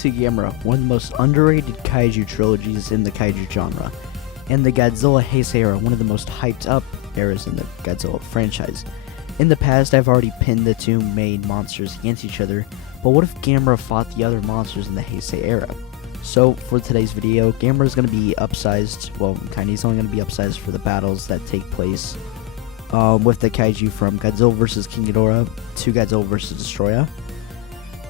Heisei Gamera, one of the most underrated kaiju trilogies in the kaiju genre, and the Godzilla Heisei era, one of the most hyped up eras in the Godzilla franchise. In the past, I've already pinned the two main monsters against each other, but what if Gamera fought the other monsters in the Heisei era? So for today's video, Gamera is going to be upsized, he's only going to be upsized for the battles that take place with the kaiju from Godzilla vs. King Ghidorah to Godzilla vs. Destroya.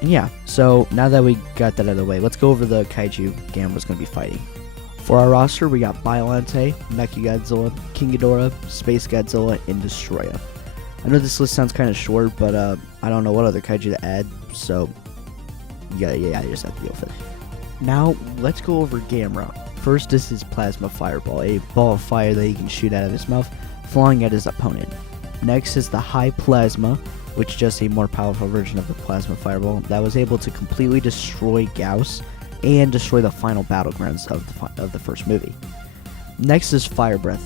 And yeah, so now that we got that out of the way, let's go over the kaiju Gamera's going to be fighting. For our roster, we got Biollante, Mechagodzilla, King Ghidorah, Space Godzilla, and Destroya. I know this list sounds kind of short, but I don't know what other kaiju to add, so you just have to deal with it. Now, let's go over Gamera. First is his Plasma Fireball, a ball of fire that he can shoot out of his mouth, flying at his opponent. Next is the High Plasma, which is just a more powerful version of the Plasma Fireball that was able to completely destroy Gauss and destroy the final battlegrounds of the first movie. Next is Fire Breath,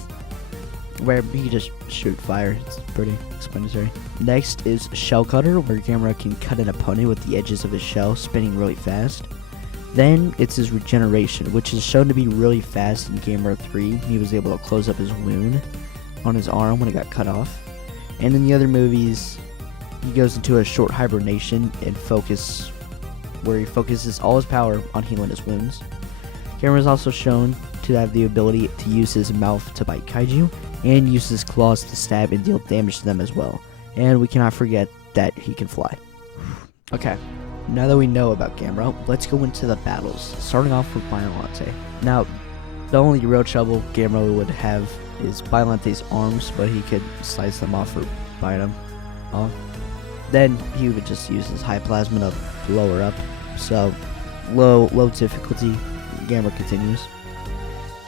where he just shoot fire. It's pretty explanatory. Next is Shell Cutter, where Gamera can cut an opponent with the edges of his shell, spinning really fast. Then it's his Regeneration, which is shown to be really fast in Gamera 3. He was able to close up his wound on his arm when it got cut off. And in the other movies, he goes into a short hibernation and where he focuses all his power on healing his wounds. Gamera is also shown to have the ability to use his mouth to bite kaiju and use his claws to stab and deal damage to them as well. And we cannot forget that he can fly. Okay, now that we know about Gamera, let's go into the battles, starting off with Biollante. Now, the only real trouble Gamera would have is Biollante's arms, but he could slice them off or bite them off. Then he would just use his High Plasma to blow her up. So, low difficulty, Gamera continues.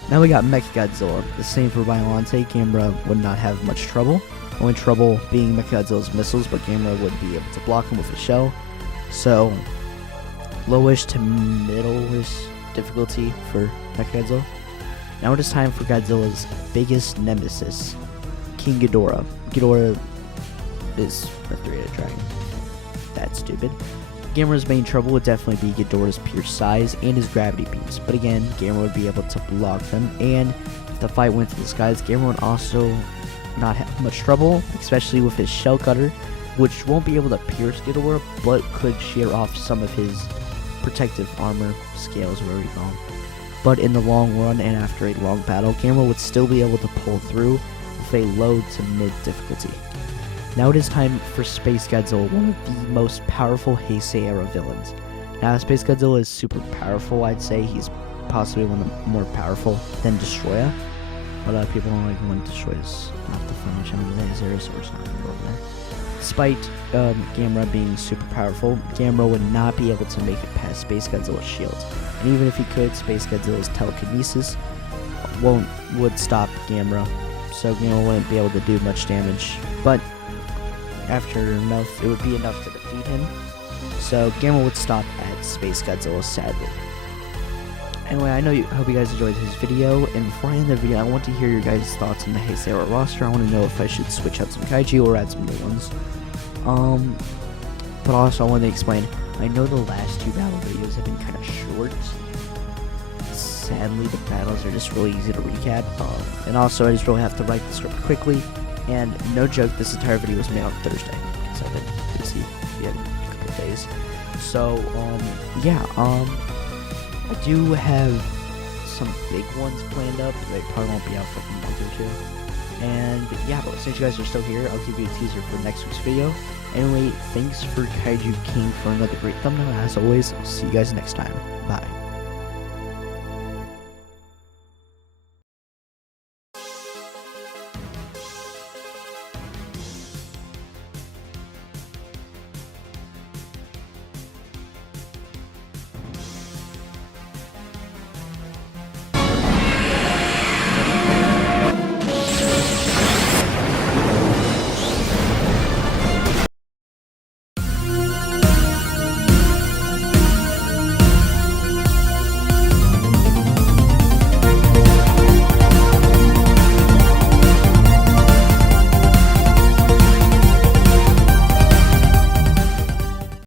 Now we got Mechagodzilla. The same for Biollante. Gamera would not have much trouble. Only trouble being Mechagodzilla's missiles, but Gamera would be able to block him with a shell. So, lowish to middle-ish difficulty for Mechagodzilla. Now it is time for Godzilla's biggest nemesis, King Ghidorah. Ghidorah is a three-headed dragon. That's stupid. Gamera's main trouble would definitely be Ghidorah's pure size and his gravity beams, but again, Gamera would be able to block them, and if the fight went to the skies, Gamera would also not have much trouble, especially with his Shell Cutter, which won't be able to pierce Ghidorah, but could shear off some of his protective armor, scales, whatever you call them. But in the long run and after a long battle, Gamera would still be able to pull through with a low to mid difficulty. Now it is time for Space Godzilla, one of the most powerful Heisei era villains. Now Space Godzilla is super powerful, I'd say. He's possibly one of the more powerful than Destroya. But people don't like when Destroya's not the fun which I'm in the Zerasaurus not going to go over there. Despite Gamera being super powerful, Gamera would not be able to make it past Space Godzilla's shield. And even if he could, Space Godzilla's telekinesis would stop Gamera, so Gamera wouldn't be able to do much damage. But after enough, it would be enough to defeat him. So Gamera would stop at Space Godzilla, sadly. Anyway, hope you guys enjoyed this video, and before I end the video, I want to hear your guys' thoughts on the Heisei era roster. I want to know if I should switch out some kaiju or add some new ones. But also I want to explain, I know the last two battle videos have been kind of short. Sadly, the battles are just really easy to recap, and also I just really have to write the script quickly, and no joke, this entire video was made on Thursday, because I've been busy a couple of days. So, I do have some big ones planned up. They probably won't be out for like a month or two. And yeah, but since you guys are still here, I'll give you a teaser for next week's video. Anyway, thanks for Kaiju King for another great thumbnail. As always, I'll see you guys next time. Bye.